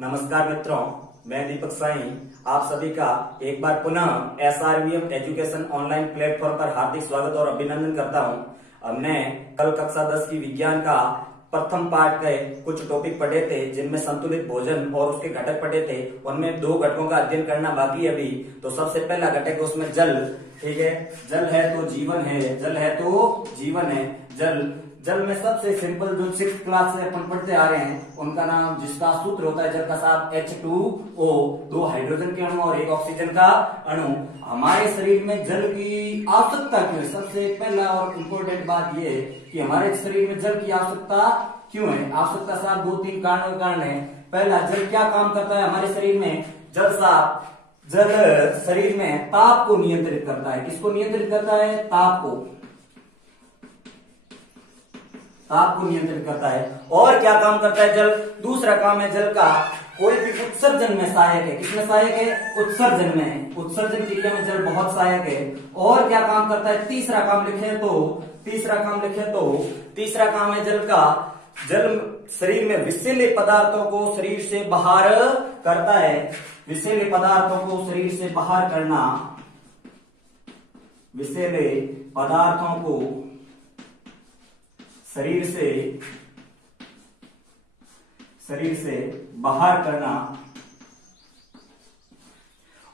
नमस्कार मित्रों, मैं दीपक साई आप सभी का एक बार पुनः एसआरवीएम एजुकेशन ऑनलाइन प्लेटफॉर्म पर हार्दिक स्वागत और अभिनंदन करता हूं। हमने कल कक्षा 10 की विज्ञान का प्रथम पाठ के कुछ टॉपिक पढ़े थे, जिनमें संतुलित भोजन और उसके घटक पढ़े थे। उनमें 2 घटकों का अध्ययन करना बाकी है अभी। तो सबसे पहला घटक उसमें जल, ठीक है। जल है तो जीवन है, जल है तो जीवन है। जल में सबसे सिंपल जो 6th क्लास से अपन पढ़ते आ रहे हैं, उनका नाम, जिसका सूत्र होता है जल का साफ H2O, 2 हाइड्रोजन के अणु और 1 ऑक्सीजन का अणु। हमारे शरीर में जल की आवश्यकता क्यों है? सबसे पहला और इम्पोर्टेंट बात यह है कि हमारे शरीर में जल की आवश्यकता क्यों है। आवश्यकता साफ 2-3 कारणों के कारण है। पहला, जल क्या काम करता है हमारे शरीर में? जल शरीर में ताप को नियंत्रित करता है। किसको नियंत्रित करता है? ताप को नियंत्रित करता है। और क्या काम करता है जल? दूसरा काम है जल का, कोई भी उत्सर्जन में सहायक है। किसमें सहायक है? उत्सर्जन में। उत्सर्जन क्रिया में जल बहुत सहायक है। और क्या काम करता है? तीसरा काम लिखे तो तीसरा काम है जल का, जल शरीर में विषैले पदार्थों को शरीर से बाहर करता है। विषैले पदार्थों को शरीर से बाहर करना, विषैले पदार्थों को शरीर से बाहर करना।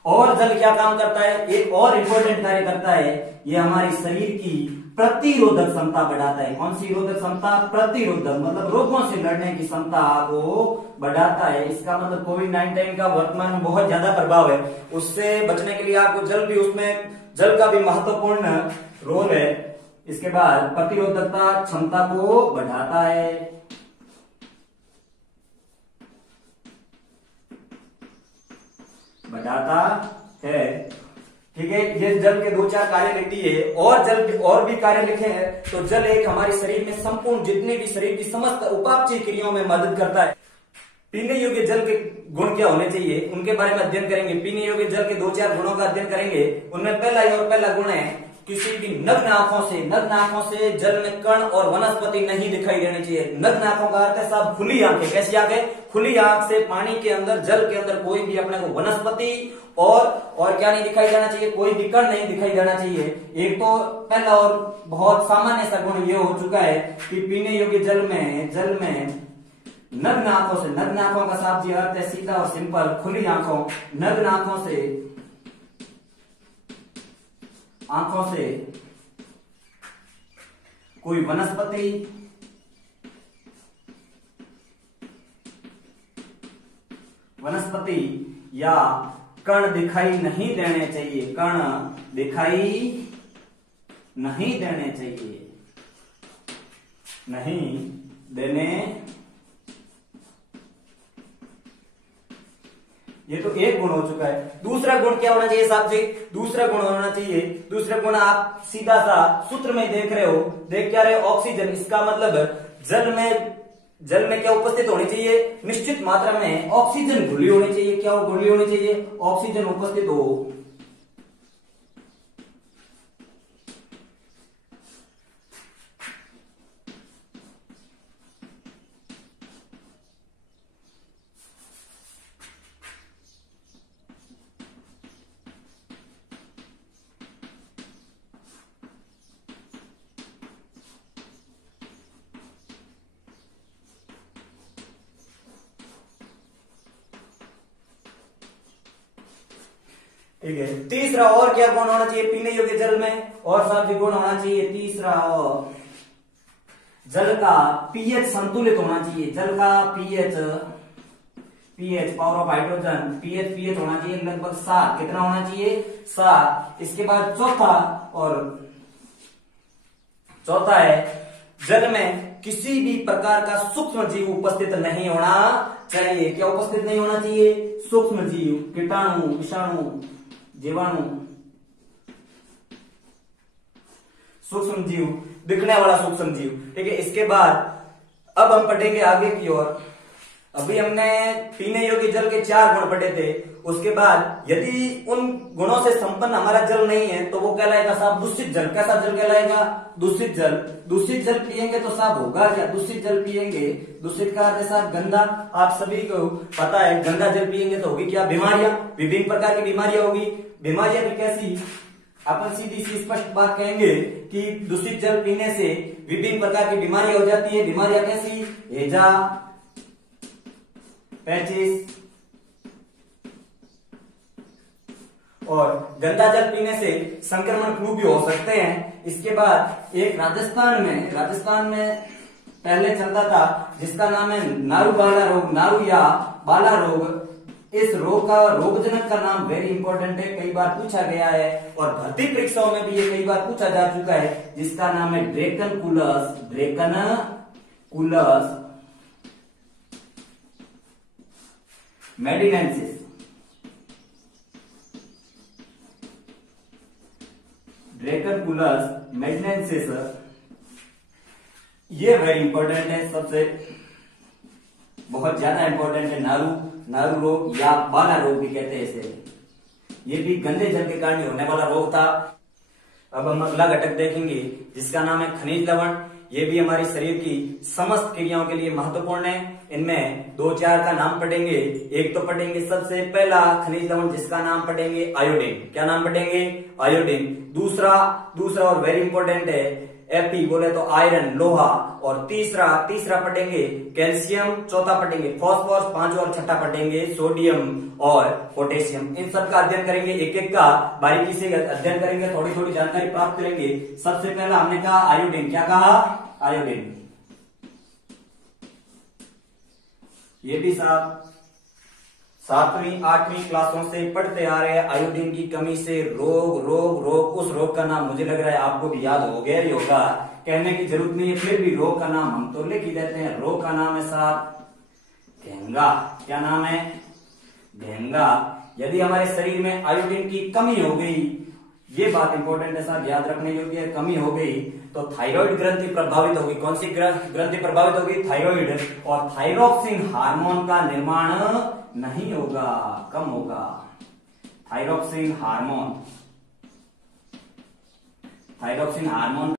और जल क्या काम करता है? एक और इंपॉर्टेंट कार्य करता है, यह हमारी शरीर की प्रतिरोधक क्षमता बढ़ाता है। कौन सी रोधक क्षमता? प्रतिरोधक, मतलब रोगों से लड़ने की क्षमता को बढ़ाता है। इसका मतलब कोविड-19 का वर्तमान में बहुत ज्यादा प्रभाव है, उससे बचने के लिए आपको जल का भी महत्वपूर्ण रोल है। इसके बाद प्रतिरोधकता क्षमता को बढ़ाता है। ठीक है। ये जल के 2-4 कार्य लिखती है। और जल के और भी कार्य लिखे हैं। तो जल एक हमारे शरीर में संपूर्ण जितने भी शरीर की समस्त उपापचय क्रियाओं में मदद करता है। पीने योग्य जल के गुण क्या होने चाहिए, उनके बारे में अध्ययन करेंगे। पीने योग्य जल के 2-4 गुणों का अध्ययन करेंगे। उनमें पहला गुण है, किसी भी नग्न आंखों से जल में कण और वनस्पति नहीं दिखाई देनी चाहिए। नग्न आंखों का अर्थ है साहब खुली आंखें। कैसी आंखें? खुली आंख से पानी के अंदर, जल के अंदर कोई भी अपने को वनस्पति और क्या नहीं दिखाई देना चाहिए? कोई भी कण नहीं दिखाई देना चाहिए। एक तो पहला और बहुत सामान्य सा गुण ये हो चुका है कि पीने योग्य जल में नग्न आंखों का साफ जी अर्थ है सीधा और सिंपल, खुली आंखों। नग्न आंखों से कोई वनस्पति या कण दिखाई नहीं देने चाहिए। ये तो एक गुण हो चुका है। दूसरा गुण क्या होना चाहिए साहब जी? दूसरा गुण आप सीधा सा सूत्र में देख रहे हो, देख क्या रहे हो? ऑक्सीजन। इसका मतलब जल में क्या उपस्थित होनी चाहिए? निश्चित मात्रा में ऑक्सीजन घुली होनी चाहिए। क्या घुली होनी चाहिए? ऑक्सीजन उपस्थित हो। ठीक है। तीसरा और क्या गुण होना चाहिए पीने योग्य जल में? और साथ ही गुण होना चाहिए तीसरा, और जल का पीएच संतुलित होना चाहिए। जल का pH power of hydrogen, pH होना चाहिए लगभग 7। कितना होना चाहिए? 7। इसके बाद चौथा है, जल में किसी भी प्रकार का सूक्ष्म जीव उपस्थित नहीं होना चाहिए। क्या उपस्थित नहीं होना चाहिए? सूक्ष्म जीव, कीटाणु, विषाणु, जीवाणु, सूक्ष्म जीव, दिखने वाला सूक्ष्म जीव। ठीक है। इसके बाद अब हम पढ़ेंगे आगे की ओर। अभी हमने पीने योग्य जल के 4 गुण पढ़े थे। उसके बाद यदि उन गुणों से संपन्न हमारा जल नहीं है तो वो कहलाएगा साहब दूषित जल। कैसा जल कहलाएगा? दूषित जल। दूषित जल पिएंगे तो साहब होगा क्या? दूषित जल पिएंगे, दूषित का अर्थ है साहब गंदा। आप सभी को पता है गंदा जल पिएंगे तो होगी क्या? बीमारियां, विभिन्न प्रकार की बीमारियां होगी। बीमारियां भी कैसी? अपन सीधी सी स्पष्ट बात कहेंगे कि दूषित जल पीने से विभिन्न प्रकार की बीमारियां हो जाती है। बीमारियां कैसी? हैजा, पैचिस, और गंदा जल पीने से संक्रमण फ्लू भी हो सकते हैं। इसके बाद एक राजस्थान में पहले चलता था जिसका नाम है नारू बाला रोग, नारू या बाला रोग। इस रोग का रोगजनक का नाम वेरी इंपॉर्टेंट है, कई बार पूछा गया है और भर्ती परीक्षाओं में भी ये कई बार पूछा जा चुका है, जिसका नाम है ड्रेकनकुलस, ड्रेकनकुलस मेडिनेंसिस। ड्रेकनकुलस मेडिनेंसिस ये वेरी इंपॉर्टेंट है, सबसे बहुत ज्यादा इंपॉर्टेंट है। नारू रोग या बाला रोग भी कहते हैं इसे। ये भी गंदे जल के कारण होने वाला रोग था। अब हम अगला घटक देखेंगे जिसका नाम है खनिज लवण। ये भी हमारे शरीर की समस्त क्रियाओं के लिए महत्वपूर्ण है। इनमें 2-4 का नाम पढ़ेंगे। एक तो पढ़ेंगे सबसे पहला खनिज लवण जिसका नाम पढ़ेंगे आयोडीन। क्या नाम पढ़ेंगे? आयोडीन। दूसरा और वेरी इंपॉर्टेंट है एपी, बोले तो आयरन, लोहा। और तीसरा पढ़ेंगे कैल्शियम। चौथा पढ़ेंगे फॉस्फोरस। 5वां और छठा पढ़ेंगे सोडियम और पोटेशियम। इन सब का अध्ययन करेंगे, एक एक का बारीकी से अध्ययन करेंगे, थोड़ी थोड़ी जानकारी प्राप्त करेंगे। सबसे पहला हमने कहा आयोडीन। क्या कहा? आयोडीन। ये भी साहब 7वीं 8वीं क्लासों से पढ़ते आ रहे हैं। आयोडीन की कमी से रोग उस रोग का नाम मुझे लग रहा है आपको भी याद हो गया ही होगा, कहने की जरूरत नहीं है। फिर भी रोग का नाम हम तो लिख ही देते हैं। रोग का नाम है साहब घेंगा। क्या नाम है? घेंगा। यदि हमारे शरीर में आयोडीन की कमी हो गई, ये बात इंपॉर्टेंट है साहब, याद रखने योग्य, कमी हो गई तो थायराइड ग्रंथि प्रभावित होगी। कौन सी ग्रंथि प्रभावित होगी? थायराइड। और थायरोक्सिन हार्मोन का निर्माण नहीं होगा, कम होगा। Thyroxine hormone